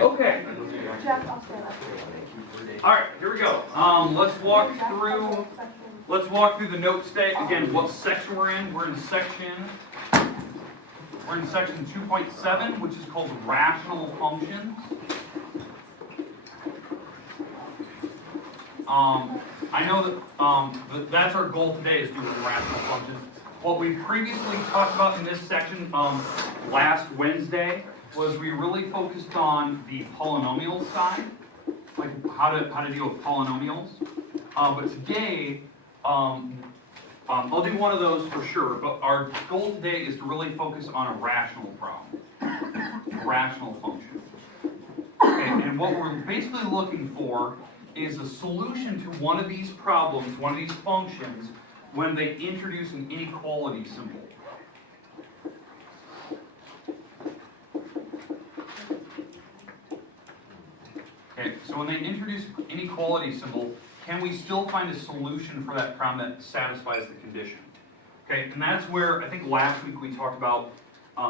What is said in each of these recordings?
Okay. All right, here we go. Let's walk through the note state again. What section we're in? We're in section 2.7, which is called rational functions. I know that that's our goal today, is doing rational functions. What we previously talked about in this section last Wednesday was we really focused on the polynomial side, like how to deal with polynomials. But today, I'll do one of those for sure, but our goal today is to really focus on a rational problem, a rational function. Okay, and what we're basically looking for is a solution to one of these problems, one of these functions, when they introduce an inequality symbol. Okay, so when they introduce an inequality symbol, can we still find a solution for that problem that satisfies the condition? Okay, and that's where I think last week we talked about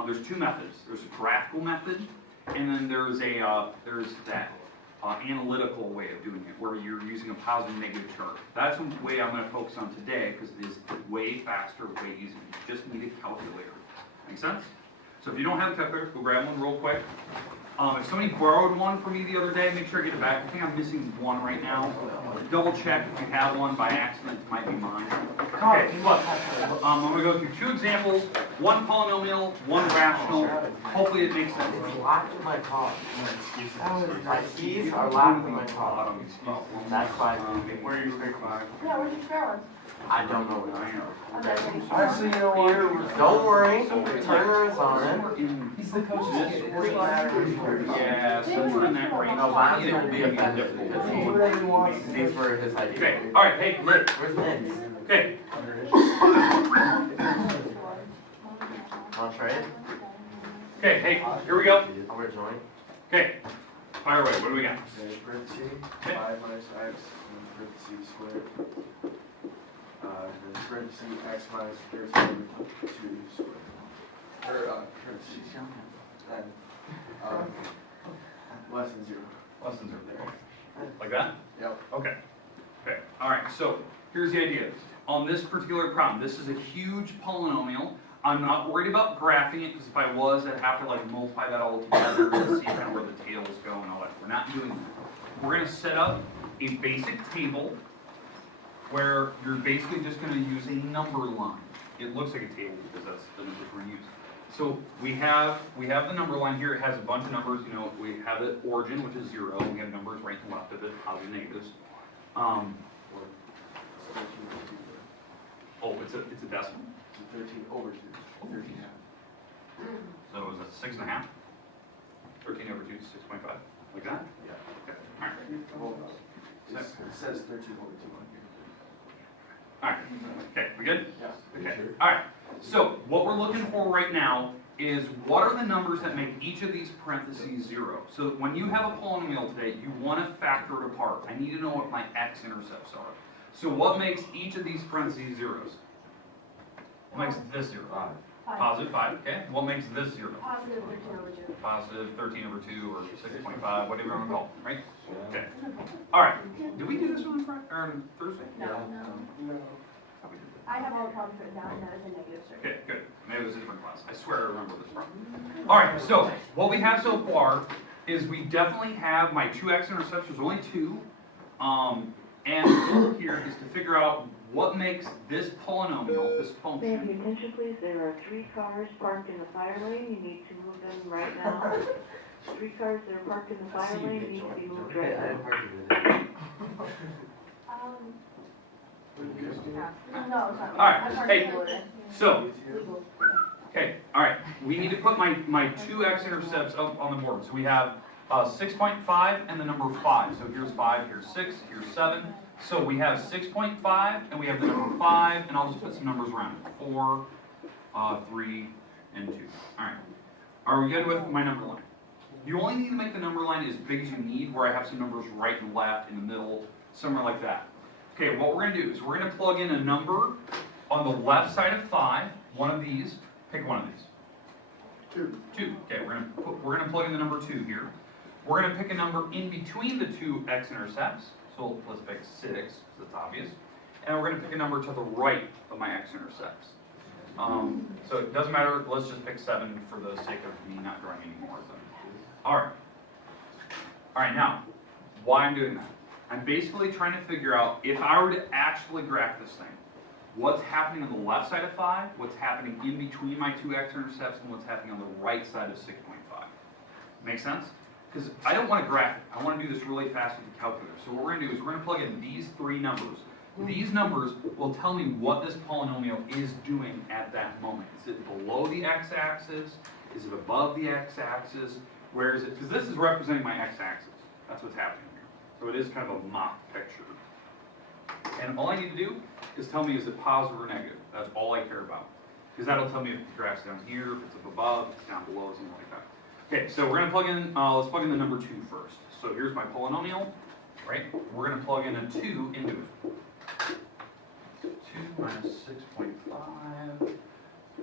there's two methods. There's a graphical method, and then there's that analytical way of doing it, where you're using a positive and negative chart. That's the way I'm going to focus on today, because it is way faster, way easier. You just need a calculator. Make sense? So if you don't have a calculator, go grab one real quick. If somebody borrowed one from me the other day, make sure I get it back. I think I'm missing one right now. Double check if you have one by accident. It might be mine. Okay, look. I'm going to go through two examples. One polynomial, one rational. Hopefully it makes sense. It's locked in my car. My keys are locked in my car. That's why. Where are you going? Yeah, where's your spare one? I don't know what I am. Actually, you know what? Don't worry. Turner is on it. He's the coach. Yeah, so we're in that range. No, Bonnie will be offended because these were his ideas. Okay, all right, hey, Nick. Where's Nick? Okay. Want to try it? Okay, hey, here we go. I'll wear a joint. Okay, fire away. What do we got? Parentheses, 5 minus x, and parentheses squared. Then parentheses x minus 13 over 2 squared. Or parentheses. And less than 0. Less than 0 there. Like that? Yep. Okay. Okay. All right. So here's the idea. On this particular problem, this is a huge polynomial. I'm not worried about graphing it, because if I was, I'd have to like multiply that all together to see kind of where the tails go and all that. We're not doing that. We're going to set up a basic table where you're basically just going to use a number line. It looks like a table because that's the numbers we're using. So we have the number line here. It has a bunch of numbers. You know, we have the origin, which is 0. We have numbers right and left of it, positive, negatives. Oh, it's a decimal. It's 13 over 2. 13 half. So is that 6.5? 13 over 2 is 6.5. Like that? Yeah. Okay. All right. Well, it says 13 over 2 on here. All right. Okay. We good? Yes. Okay. All right. So what we're looking for right now is what are the numbers that make each of these parentheses 0. So when you have a polynomial today, you want to factor it apart. I need to know what my x-intercepts are. So what makes each of these parentheses zeros? What makes this 0? 5. Positive 5, okay. What makes this 0? Positive 13 over 2. Positive 13 over 2 or 6.5, whatever you want to call it, right? Okay. All right. Did we do this one on Friday or on Thursday? No. No. How we did this? I have all the problems written down, and that is a negative circle. Okay, good. Maybe it was a different class. I swear I remember this from. All right. So what we have so far is we definitely have my two x-intercepts. There's only 2. And the goal here is to figure out what makes this polynomial, this May I have function. your attention, please? There are 3 cars parked in the fire lane. You need to move them right now. 3 cars that are parked in the fire lane need to be moved right now. No, it's not. All right, I'm hey. sorry. So, okay, all right. We need to put my two x-intercepts up on the board. So we have 6.5 and the number 5. So here's 5, here's 6, here's 7. So we have 6.5 and we have the number 5, and I'll just put some numbers around it. 4, 3, and 2. All right. Are we good with my number line? You only need to make the number line as big as you need, where I have some numbers right and left, in the middle, somewhere like that. Okay, what we're going to do is we're going to plug in a number on the left side of 5, one of these. Pick one of these. 2. 2. Okay, we're gonna plug in the number 2 here. We're gonna pick a number in between the two x-intercepts. So let's pick 6, because it's obvious. And we're gonna pick a number to the right of my x-intercepts. So it doesn't matter, let's just pick 7 for the sake of me not drawing any more of them. Alright. Alright, now, why I'm doing that? I'm basically trying to figure out, if I were to actually graph this thing, what's happening on the left side of 5, what's happening in between my two x-intercepts, and what's happening on the right side of 6.5. Make sense? Because I don't want to graph it. I want to do this really fast with the calculator. So what we're going to do is we're going to plug in these 3 numbers. These numbers will tell me what this polynomial is doing at that moment. Is it below the x-axis? Is it above the x-axis? Where is it? Because this is representing my x-axis. That's what's happening here. So it is kind of a mock picture. And all I need to do is tell me, is it positive or negative? That's all I care about. Because that'll tell me if the graph's down here, if it's up above, if it's down below, something like that. Okay, so we're going to plug in, let's plug in the number 2 first. So here's my polynomial, right? We're going to plug in a 2 into it. 2 minus 6.5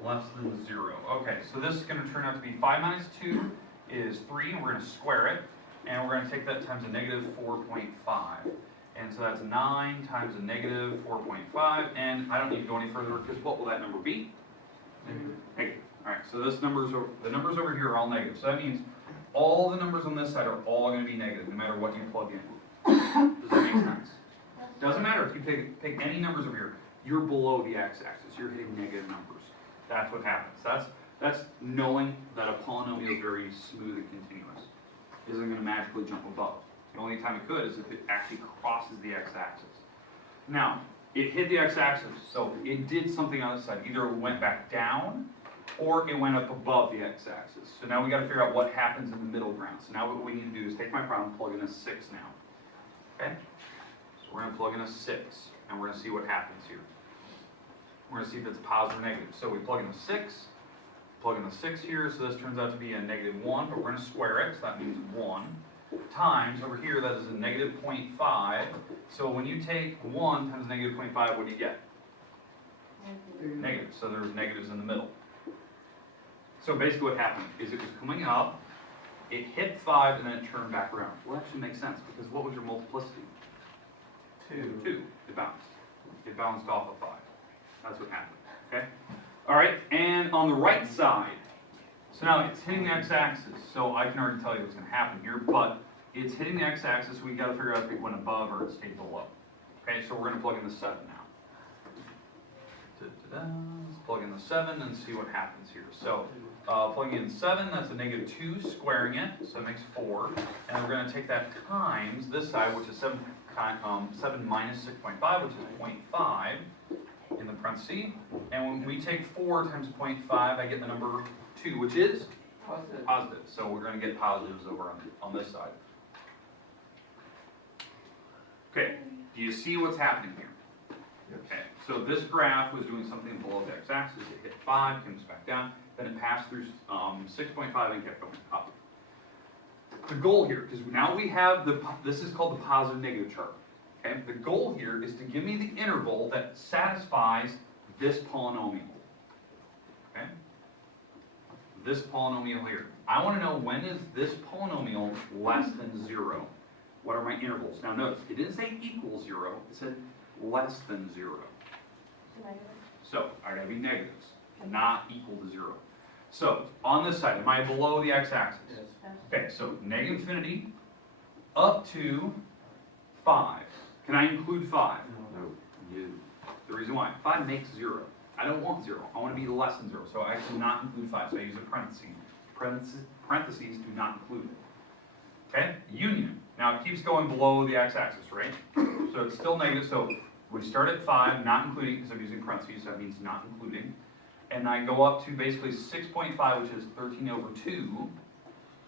less than 0. Okay, so this is going to turn out to be 5 minus 2 is 3, and we're going to square it. And we're going to take that times a negative 4.5. And so that's 9 times a negative 4.5. And I don't need to go any further, because what will that number be? Negative. Alright, so the numbers over here are all negative. So that means all the numbers on this side are all going to be negative, no matter what you plug in. Does that make sense? Doesn't matter if you pick any numbers over here. You're below the x-axis. You're hitting negative numbers. That's what happens. That's knowing that a polynomial is very smooth and continuous. It isn't going to magically jump above. The only time it could is if it actually crosses the x-axis. Now, it hit the x-axis, so it did something on this side. Either it went back down, or it went up above the x-axis. So now we got to figure out what happens in the middle ground. So now what we need to do is take my problem and plug in a 6 now. Okay? So we're going to plug in a 6, and we're going to see what happens here. We're going to see if it's positive or negative. So we plug in a 6, plug in the 6 here, so this turns out to be a negative 1, but we're going to square it, so that means 1, times, over here, that is a negative 0.5. So when you take 1 times negative 0.5, what do you get? Negative. So there's negatives in the middle. So basically what happened is it was coming up, it hit 5, and then it turned back around. Well, that actually makes sense, because what was your multiplicity? 2. It bounced. It bounced off of 5. That's what happened. Okay? Alright, and on the right side, so now it's hitting the x-axis, so I can already tell you what's going to happen here, but it's hitting the x-axis, so we've got to figure out if it went above or it stayed below. Okay, so we're going to plug in the 7 now. Let's plug in the 7 and see what happens here. So, plugging in 7, that's a negative 2, squaring it, so it makes 4. And we're going to take that times this side, which is 7 minus 6.5, which is 0.5 in the parentheses. And when we take 4 times 0.5, I get the number 2, which is positive. So we're going to get positives over on this side. Okay, do you see what's happening here? Okay, so this graph was doing something below the x-axis. It hit 5, comes back down, then it passed through 6.5 and kept going up. The goal here, because now we have this is called the positive negative chart. Okay, the goal here is to give me the interval that satisfies this polynomial. Okay, this polynomial here. I want to know, when is this polynomial less than 0? What are my intervals? Now notice, it didn't say equals 0, it said less than 0. So, I gotta be negatives, not equal to 0. So, on this side, am I below the x-axis? Yes. Okay, so negative infinity up to 5. Can I include 5? No. The reason why, 5 makes 0. I don't want 0, I want to be less than 0, so I actually not include 5, so I use a parenthesis. Parentheses do not include it. Okay, union. Now it keeps going below the x-axis, right? So it's still negative, so we start at 5, not including, because I'm using parentheses, so that means not including. And I go up to basically 6.5, which is 13 over 2,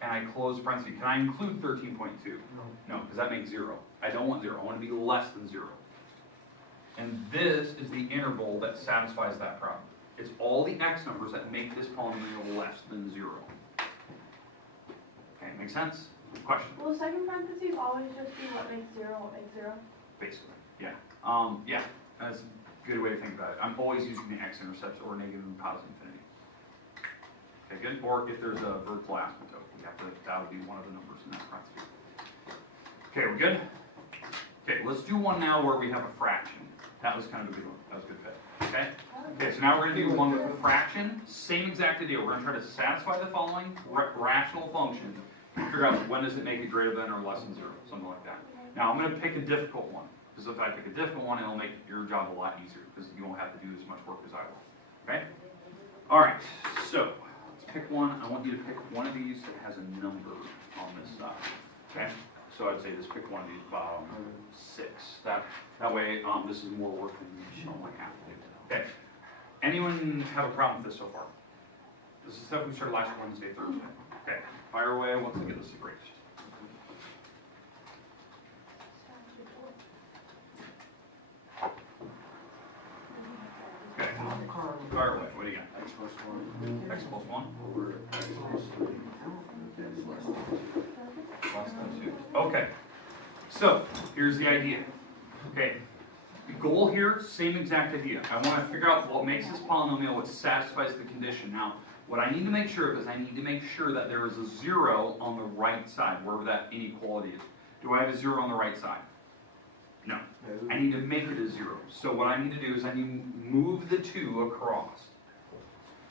and I close parentheses. Can I include 13.2? No, because that makes 0. I don't want 0, I want to be less than 0. And this is the interval that satisfies that problem. It's all the x numbers that make this polynomial less than 0. Okay, make sense? Question? Will the second parentheses always just be what makes 0 what makes 0? Basically, yeah. Yeah, that's a good way to think about it. I'm always using the x-intercepts or negative and positive infinity. Okay, good. Or if there's a vertical asymptote, that would be one of the numbers in that parenthesis. Okay, we're good? Okay, let's do one now where we have a fraction. That was kind of a good one. That was a good fit. Okay? Okay, so now we're going to do one with a fraction. Same exact idea. We're going to try to satisfy the following rational function. Figure out when does it make it greater than or less than 0, something like that. Now I'm going to pick a difficult one, because if I pick a difficult one, it'll make your job a lot easier, because you won't have to do as much work as I will. Okay? All right, so let's pick one. I want you to pick one of these that has a number on this side. Okay? So I'd say just pick one of these bottom 6. That way, this is more work than you only have to do. Okay. Anyone have a problem with this so far? This is stuff we started last Wednesday, Thursday. Okay. Fire away once we get this erased. Okay. Fire away. What do you got? X plus 1 X plus 1. over X plus 3 is less than Less than 2. Okay. So, here's the idea. Okay. The goal here, same exact idea. I want to figure out what makes this polynomial, what satisfies the condition. Now, what I need to make sure of is I need to make sure that there is a 0 on the right side, wherever that inequality is. Do I have a 0 on the right side? No. I need to make it a 0. So what I need to do is I need to move the 2 across.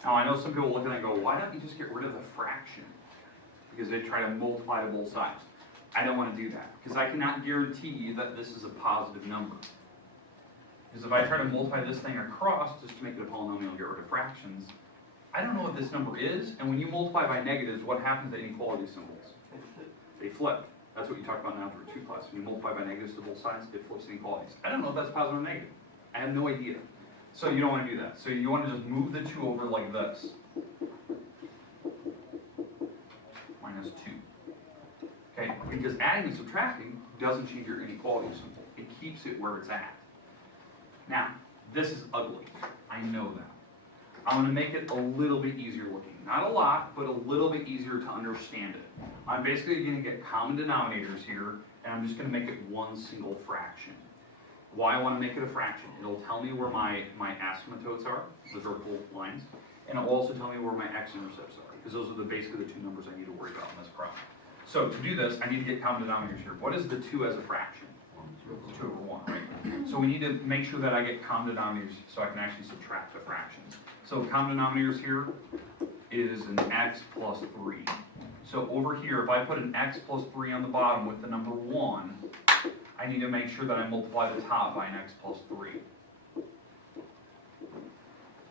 Now, I know some people look at it and go, why don't you just get rid of the fraction? Because they try to multiply to both sides. I don't want to do that, because I cannot guarantee that this is a positive number. Because if I try to multiply this thing across just to make it a polynomial and get rid of fractions, I don't know what this number is, and when you multiply by negatives, what happens to inequality symbols? They flip. That's what you talked about in algebra 2 class. When you multiply by negatives to both sides, it flips inequalities. I don't know if that's positive or negative. I have no idea. So you don't want to do that. So you want to just move the 2 over like this. Minus 2. Okay, because adding and subtracting doesn't change your inequality symbol. It keeps it where it's at. Now, this is ugly. I know that. I'm going to make it a little bit easier looking. Not a lot, but a little bit easier to understand it. I'm basically going to get common denominators here, and I'm just going to make it one single fraction. Why I want to make it a fraction? It'll tell me where my asymptotes are, the vertical lines, and it'll also tell me where my x-intercepts are, because those are basically the 2 numbers I need to worry about in this problem. So to do this, I need to get common denominators here. What is the 2 as a fraction? 2 over 1, right? So we need to make sure that I get common denominators so I can actually subtract the fractions. So common denominators here is an x plus 3. So over here, if I put an x plus 3 on the bottom with the number 1, I need to make sure that I multiply the top by an x plus 3.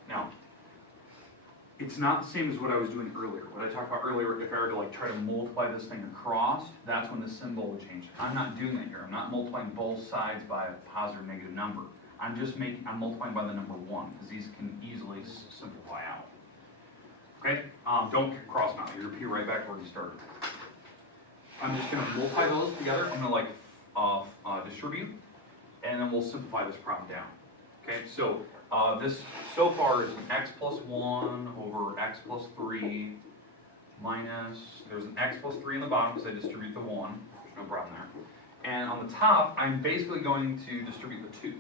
Now, it's not the same as what I was doing earlier. What I talked about earlier, if I were to try to multiply this thing across, that's when the symbol would change. I'm not doing that here. I'm not multiplying both sides by a positive or negative number. I'm multiplying by the number 1, because these can easily simplify out. Okay? Don't cross now. You're repeat right back where you started. I'm just going to multiply those together. I'm going to distribute, and then we'll simplify this problem down. Okay? So this so far is x plus 1 over x plus 3 minus, there's an x plus 3 in the bottom because I distribute the 1. There's no problem there. And on the top, I'm basically going to distribute the 2.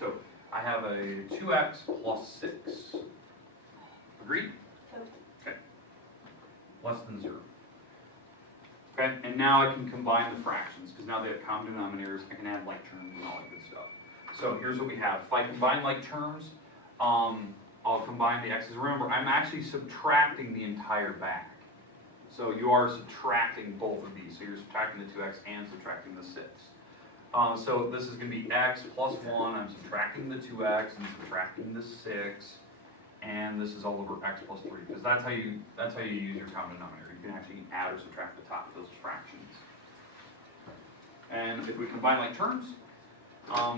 So I have a 2x plus 6. Agreed? Okay. Less than 0. Okay, and now I can combine the fractions, because now they have common denominators. I can add like terms and all that good stuff. So here's what we have. If I combine like terms, I'll combine the x's. Remember, I'm actually subtracting the entire back. So you are subtracting both of these. So you're subtracting the 2x and subtracting the 6. So this is going to be x plus 1. I'm subtracting the 2x and subtracting the 6. And this is all over x plus 3, because that's how you use your common denominator. You can actually add or subtract the top of those fractions. And if we combine like terms,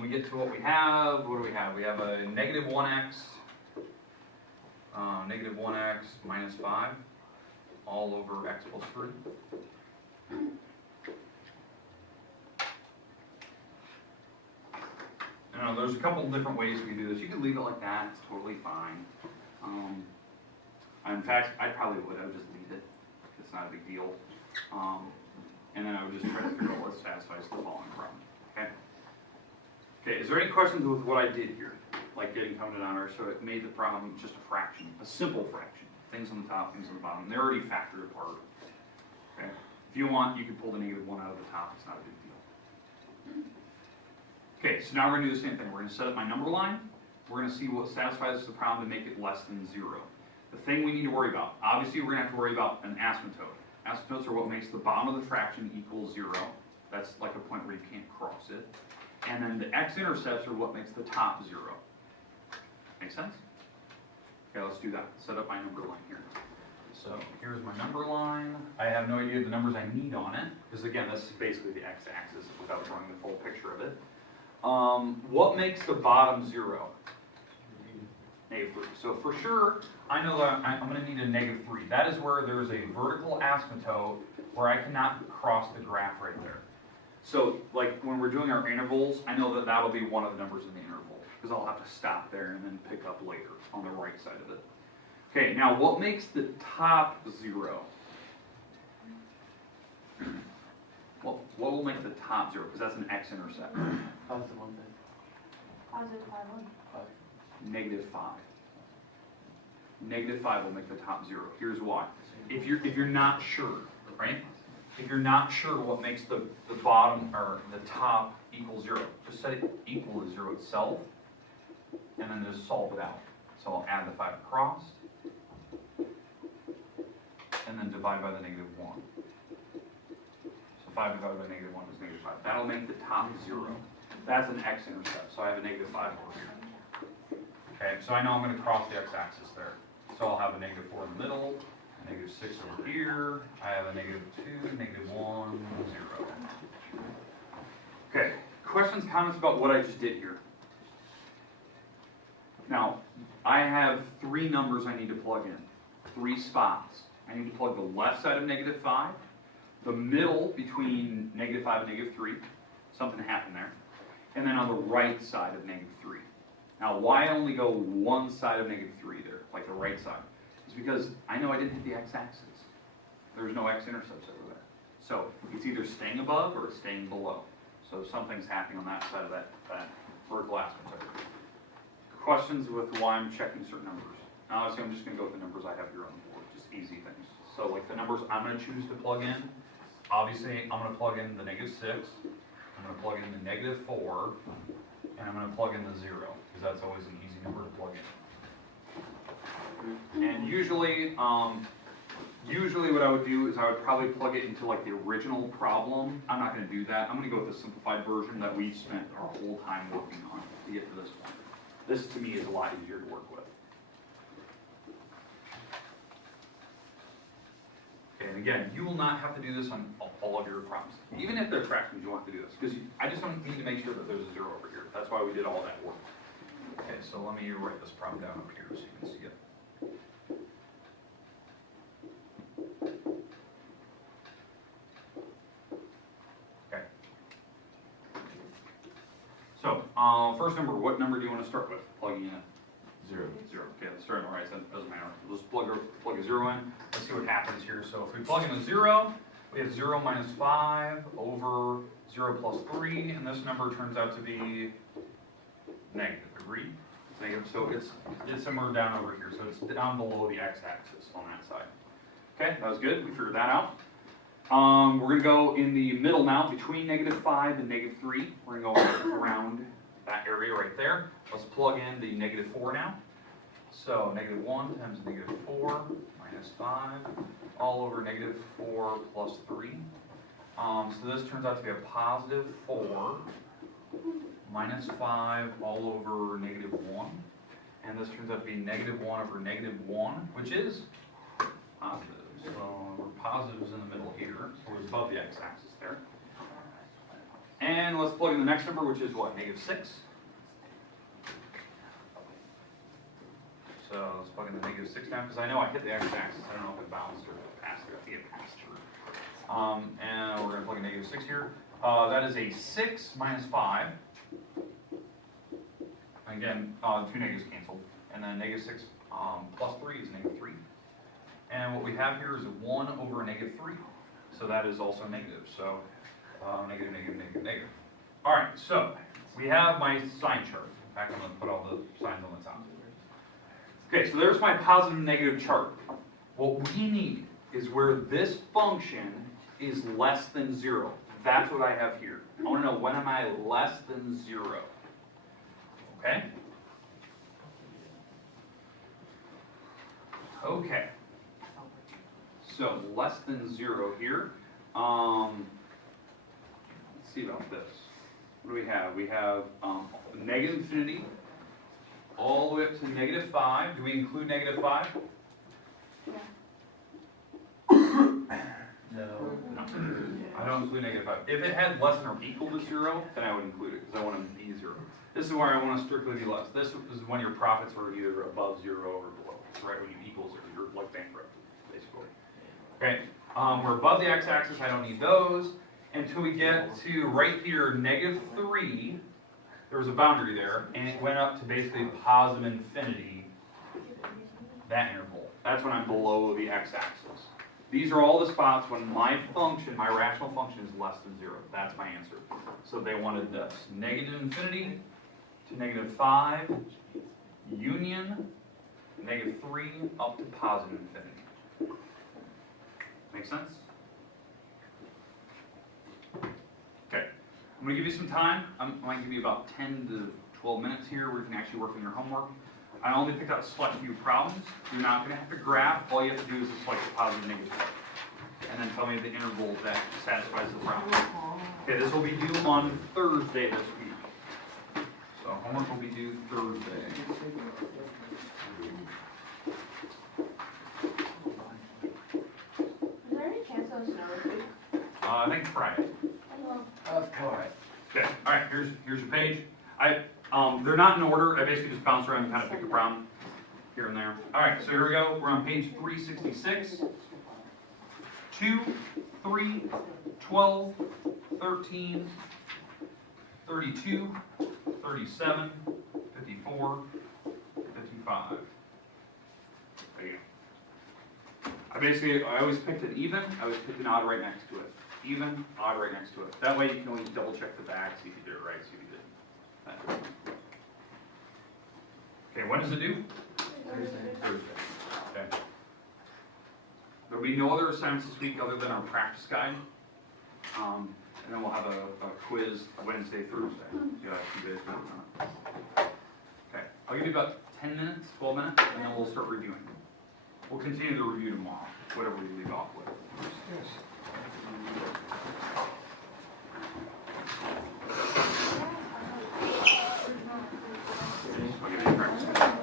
we get to what we have. What do we have? We have a negative 1x minus 5 all over x plus 3. I know there's a couple different ways we can do this. You can leave it like that. It's totally fine. In fact, I probably would. I would just leave it. It's not a big deal. And then I would just try to figure out what satisfies the following problem. Okay? Okay, is there any questions with what I did here? Like getting common denominator, so it made the problem just a fraction, a simple fraction. things on the top, things on the bottom. They're already factored apart. Okay. If you want, you can pull the negative 1 out of the top. It's not a big deal. Okay, so now we're going to do the same thing. We're going to set up my number line. We're going to see what satisfies the problem to make it less than 0. The thing we need to worry about, obviously we're going to have to worry about an asymptote. Asymptotes are what makes the bottom of the fraction equal 0. That's like a point where you can't cross it. And then the x-intercepts are what makes the top 0. Make sense? Okay, let's do that. Set up my number line here. So here's my number line. I have no idea the numbers I need on it, because again, this is basically the x-axis without drawing the full picture of it. What makes the bottom 0? Negative 3. So for sure, I know that I'm going to need a negative 3. That is where there's a vertical asymptote where I cannot cross the graph right there. So like when we're doing our intervals, I know that that'll be one of the numbers in the interval, because I'll have to stop there and then pick up later on the right side of it. Okay, now what makes the top 0? What will make the top 0? Because that's an x-intercept. Positive 1 thing. Positive 5, 1. Negative 5. Negative 5 will make the top 0. Here's why. If you're not sure, right? If you're not sure what makes the bottom or the top equal 0, just set it equal to 0 itself, and then just solve it out. So I'll add the 5 across, and then divide by the negative 1. So 5 divided by negative 1 is negative 5. That'll make the top 0. That's an x-intercept, so I have a negative 5 over here. Okay, so I know I'm going to cross the x-axis there. So I'll have a negative 4 in the middle, a negative 6 over here, I have a negative 2, negative 1, 0. Okay, questions, comments about what I just did here? Now, I have 3 numbers I need to plug in, 3 spots. I need to plug the left side of negative 5, the middle between negative 5 and negative 3, something happened there, and then on the right side of negative 3. Now, why only go one side of negative 3 there, like the right side? It's because I know I didn't hit the x-axis. There's no x-intercepts over there. So it's either staying above or it's staying below. So something's happening on that side of that vertical asymptote. Questions with why I'm checking certain numbers? Now, obviously, I'm just going to go with the numbers I have here on the board, just easy things. So like the numbers I'm going to choose to plug in, obviously, I'm going to plug in the negative 6, I'm going to plug in the negative 4, and I'm going to plug in the 0, because that's always an easy number to plug in. And usually what I would do is I would probably plug it into like the original problem. I'm not going to do that. I'm going to go with the simplified version that we spent our whole time working on to get to this point. This, to me, is a lot easier to work with. Okay, and again, you will not have to do this on all of your problems. Even if they're fractions, you won't have to do this, because I just don't need to make sure that there's a 0 over here. That's why we did all that work. Okay, so let me write this problem down up here so you can see it. Okay. So, first number, what number do you want to start with? Plugging in 0. 0. Okay, let's start on the right side. Doesn't matter. We'll just plug a 0 in. Let's see what happens here. So if we plug in a 0, we have 0 minus 5 over 0 plus 3, and this number turns out to be negative. Agreed? It's negative, so it's somewhere down over here. So it's down below the x-axis on that side. Okay, that was good. We figured that out. We're going to go in the middle now, between negative 5 and negative 3. We're going to go around that area right there. Let's plug in the negative 4 now. So negative 1 times negative 4 minus 5 all over negative 4 plus 3. So this turns out to be a positive 4 minus 5 all over negative 1. And this turns out to be negative 1 over negative 1, which is positive. So we're positives in the middle here. So we're above the x-axis there. And let's plug in the next number, which is what? Negative 6. So let's plug in the negative 6 now, because I know I hit the x-axis. I don't know if it bounced or passed through. I think it passed through. And we're going to plug in negative 6 here. That is a 6 minus 5. Again, 2 negatives canceled. And then negative 6 plus 3 is negative 3. And what we have here is a 1 over negative 3. So that is also negative. So negative, negative, negative, negative. All right, so we have my sign chart. In fact, I'm going to put all the signs on the top. Okay, so there's my positive and negative chart. What we need is where this function is less than 0. That's what I have here. I want to know when am I less than 0. Okay? Okay. So less than 0 here. Let's see about this. What do we have? We have negative infinity all the way up to negative 5. Do we include negative 5? No. No. I don't include negative 5. If it had less than or equal to 0, then I would include it because I want them to be 0. This is where I want to strictly be less. This is when your profits are either above 0 or below. Right when you equal 0, you're like bankrupt, basically. Okay, we're above the x-axis. I don't need those until we get to right here, negative 3. There was a boundary there, and it went up to basically positive infinity. That interval. That's when I'm below the x-axis. These are all the spots when my function, my rational function, is less than 0. That's my answer. So they wanted this. Negative infinity to negative 5, union, negative 3, up to positive infinity. Make sense? Okay. I'm going to give you some time. I might give you about 10 to 12 minutes here where you can actually work on your homework. I only picked out a select few problems. You're not going to have to graph. All you have to do is just select the positive and negative part. And then tell me the interval that satisfies the problem. Okay, this will be due on Thursday this week. So homework will be due Thursday. Is there any chance of snow this week? I think Friday. Of course. Okay, all right, here's your page. They're not in order. I basically just bounce around and kind of pick a problem here and there. All right, so here we go. We're on page 366. 2, 3, 12, 13, 32, 37, 54, 55. There you go. I always picked an even, I always picked an odd right next to it. Even, odd right next to it. That way you can always double check the back, see if you did it right, see if you didn't. Okay, when does it due? Thursday. Okay. There'll be no other assignments this week other than our practice guide. And then we'll have a quiz Wednesday, Thursday. You have 2 days to work on it. Okay, I'll give you about 10 minutes, 12 minutes, and then we'll start reviewing. We'll continue the review tomorrow, whatever we leave off with. I'll give you a practice guide.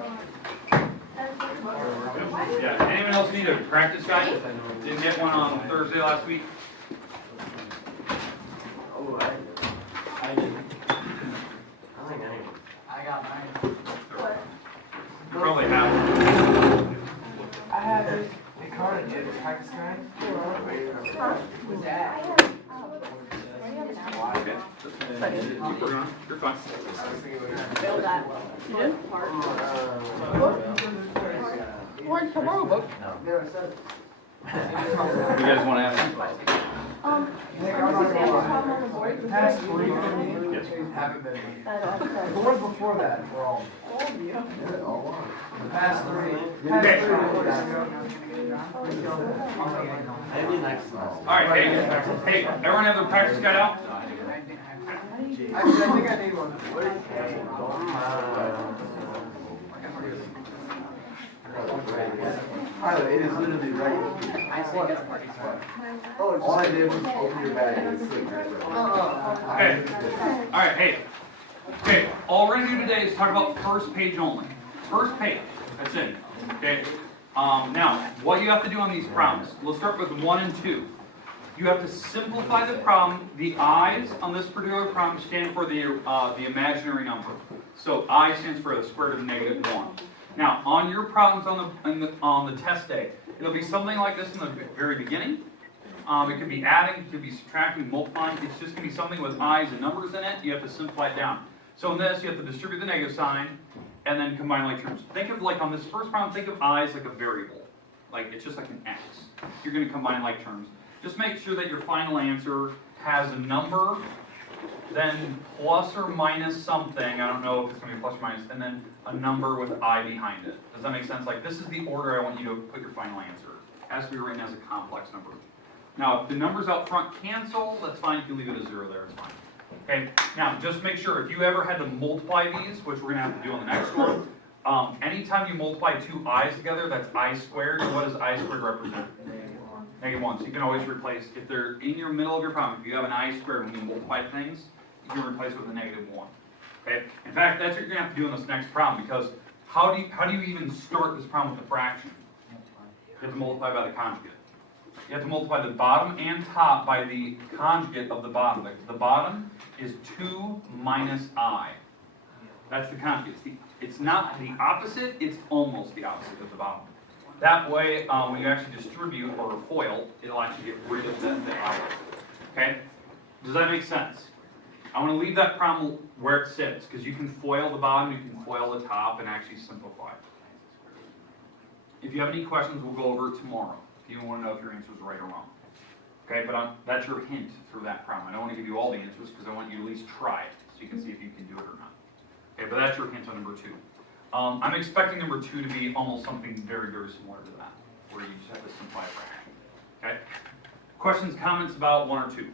Yeah, anyone else need a practice guide? Didn't get one on Thursday last week? Oh, I did. I think anyone. I got mine. You probably have. I have it. Hey, Carter, did you have a practice guide? What's that? Okay. Keep working on it. You're fine. Build that. You did? Where's tomorrow, book? No, it said. You guys want to ask? Can you say the problem on the board? The past 3 for me Yes. haven't been. I'm sorry. The ones before that were all. All of you. The past 3. Okay. Maybe next time. All right, hey, everyone have their practice guide out? Actually, I think I need one. Tyler, it is literally right. All I did was open your bag and it's sitting right there. Okay. All right, hey. Okay, all we're going to do today is talk about first page only. First page. That's it. Okay. Now, what you have to do on these problems, we'll start with 1 and 2. You have to simplify the problem. The i's on this particular problem stand for the imaginary number. So I stands for the square root of negative 1. Now, on your problems on the test day, it'll be something like this in the very beginning. It could be adding, it could be subtracting, multiplying. It's just going to be something with i's and numbers in it. You have to simplify it down. So in this, you have to distribute the negative sign and then combine like terms. Think of like on this first problem, think of I as like a variable. Like it's just like an X. You're going to combine like terms. Just make sure that your final answer has a number then plus or minus something, I don't know if it's gonna be plus or minus, and then a number with I behind it. Does that make sense? Like, this is the order I want you to put your final answer. It has to be written as a complex number. Now, if the numbers out front cancel, that's fine, you can leave it as 0 there, it's fine. Okay, now, just make sure, if you ever had to multiply these, which we're gonna have to do on the next one, anytime you multiply two i's together, that's I squared, and what does I squared represent? -1. So you can always replace, if they're in your middle of your problem, if you have an I squared when you multiply things, you can replace it with a -1. Okay? In fact, that's what you're gonna have to do in this next problem, because how do you even start this problem with a fraction? You have to multiply by the conjugate. You have to multiply the bottom and top by the conjugate of the bottom. The bottom is 2 minus I. That's the conjugate. It's not the opposite, it's almost the opposite of the bottom. That way, when you actually distribute or FOIL, it'll actually get rid of the I. Okay? Does that make sense? I want to leave that problem where it sits, because you can FOIL the bottom, you can FOIL the top, and actually simplify. If you have any questions, we'll go over it tomorrow. If you want to know if your answer is right or wrong. Okay, but that's your hint for that problem. I don't want to give you all the answers, because I want you to at least try it, so you can see if you can do it or not. Okay, but that's your hint on number 2. I'm expecting number 2 to be almost something very, very similar to that, where you just have to simplify a fraction. Okay? Questions, comments about 1 or 2?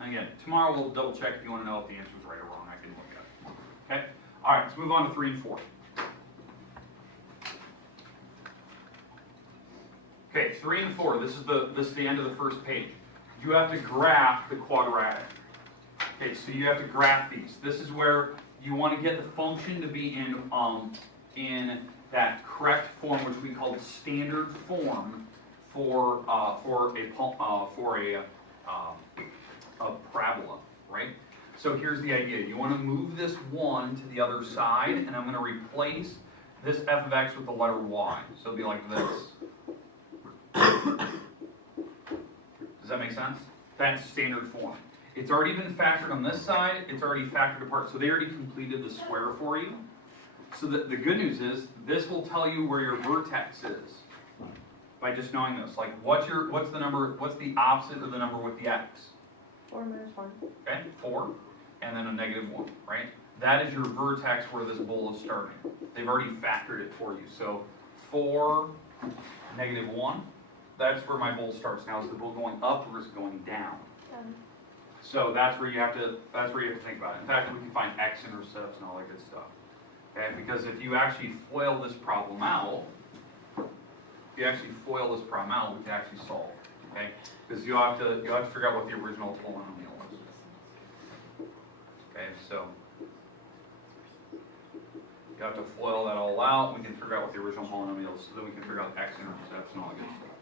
And again, tomorrow we'll double check if you want to know if the answer is right or wrong. I can look at it. Okay? Alright, let's move on to 3 and 4. Okay, 3 and 4, this is the end of the first page. You have to graph the quadratic. Okay, so you have to graph these. This is where you want to get the function to be in that correct form, which we call the standard form for a parabola, right? So here's the idea. You want to move this 1 to the other side, and I'm going to replace this f of x with the letter y. So it'll be like this. Does that make sense? That's standard form. It's already been factored on this side, it's already factored apart, so they already completed the square for you. So the good news is, this will tell you where your vertex is, by just knowing this. Like, what's the opposite of the number with the x? 4 minus 1. Okay, 4, and then a -1, right? That is your vertex where this bowl is starting. They've already factored it for you. So 4, -1, that's where my bowl starts. Now, is the bowl going up or is it going down? So that's where you have to think about it. In fact, we can find x-intercepts and all that good stuff. Okay, because if you actually FOIL this problem out, we can actually solve. Okay, because you have to figure out what the original polynomial is. Okay, so you have to FOIL that all out. We can figure out what the original polynomial is, so then we can figure out x-intercepts and all that good stuff.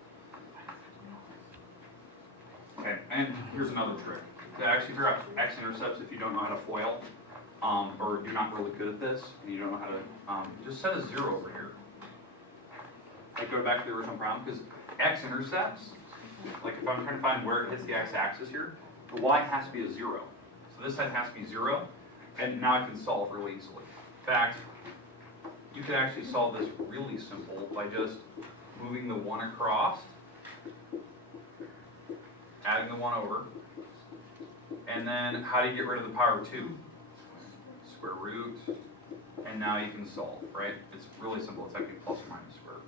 Okay, and here's another trick. To actually figure out x-intercepts, if you don't know how to FOIL, or you're not really good at this, and you don't know how to, just set a 0 over here. Like, go back to the original problem, because x-intercepts, like if I'm trying to find where it hits the x-axis here, the y has to be a 0. So this side has to be 0, and now I can solve really easily. In fact, you could actually solve this really simple by just moving the 1 across, adding the 1 over, and then how do you get rid of the power of 2? Square root, and now you can solve, right? It's really simple. It's actually plus or minus square.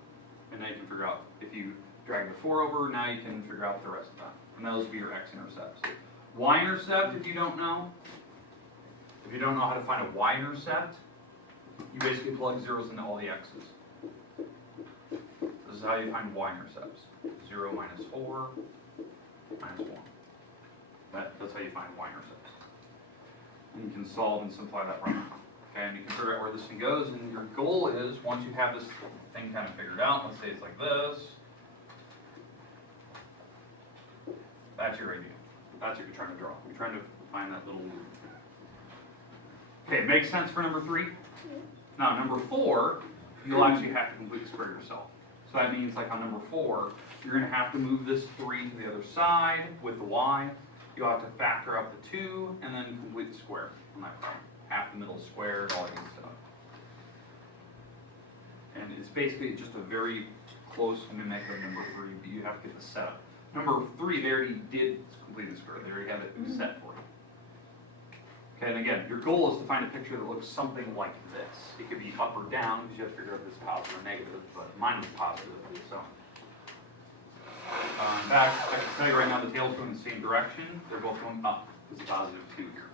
And now you can figure out, if you drag the 4 over, now you can figure out the rest of that. And those will be your x-intercepts. Y-intercept, if you don't know how to find a y-intercept, you basically plug zeros into all the x's. This is how you find y-intercepts. 0 minus 4 minus 1. That's how you find y-intercepts. And you can solve and simplify that problem. Okay, and you can figure out where this thing goes, and your goal is, once you have this thing kind of figured out, let's say it's like this, that's your idea. That's what you're trying to draw. You're trying to find that little loop. Okay, makes sense for number 3? Now, number 4, you'll actually have to complete the square yourself. So that means, like on number 4, you're going to have to move this 3 to the other side with the y. You'll have to factor out the 2, and then complete the square on that problem. Half the middle squared, all that good stuff. And it's basically just a very close mimic of number 3, but you have to get the setup. Number 3, they already did complete the square. They already have it set for you. Okay, and again, your goal is to find a picture that looks something like this. It could be up or down, because you have to figure out if it's positive or negative, but mine is positive, so. In fact, I can tell you right now, the tail's going in the same direction. They're both going up, because it's positive 2 here.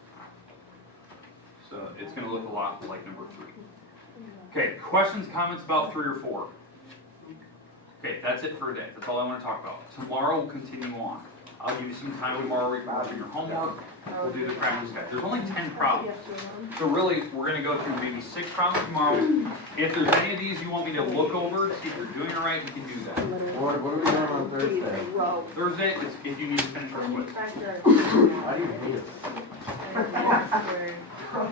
So it's going to look a lot like number 3. Okay, questions, comments about 3 or 4? Okay, that's it for today. That's all I want to talk about. Tomorrow we'll continue on. I'll give you some time tomorrow to do your homework. We'll do the practice guide. There's only 10 problems. So really, we're going to go through maybe 6 problems tomorrow. If there's any of these you want me to look over to see if you're doing it right, we can do that. What are we doing on Thursday? Thursday is if you need to finish our quiz. Why do you hate it?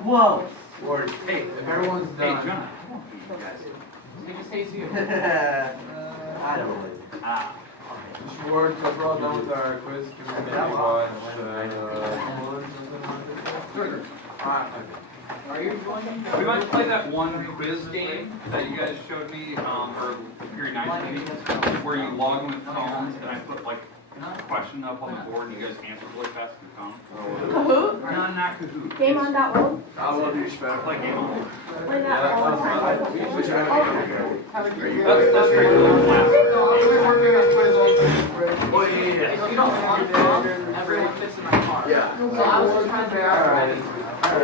Whoa. Hey, If everyone's hey, done. Jonah. He just hates you. I don't believe it. Ah. Schwartz, we're all done with our quiz. Can we maybe watch Are you going? We might play that one quiz game that you guys showed me, or period 9 meetings, where you log in with phones and I put like a question up on the board and you guys answer really fast with your phone. Kahoot? No, not Kahoot. Game on that one? I love you, Spec. Play game on. Play that all the time. That's great. If you don't want them, everyone fits in my car. Yeah. So I was just trying to figure out.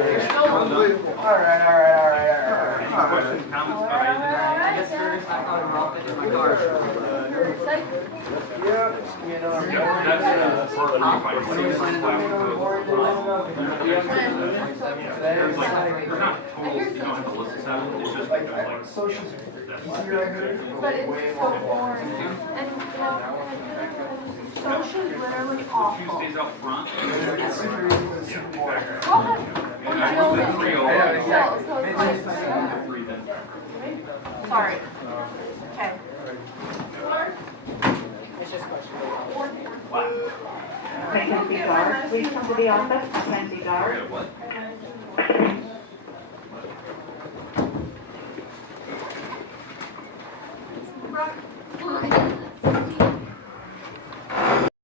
You're still Unbelievable. Alright. Any questions, comments about anything? I guess there is. I thought we were all fitting in my car. Yeah, you know. That's part of the fight. There's like, they're not totals, you don't have to list 7, it's just because like. Social's that's- easier, I heard. But it's so boring. And, social is literally awful. Tuesdays out front. It's super easy, but it's super boring. We'll have, we're Yeah. so it's like, Three then. sorry. Okay. Wow. Mackenzie Dar, please come to the office. Mackenzie Dar. What? Look,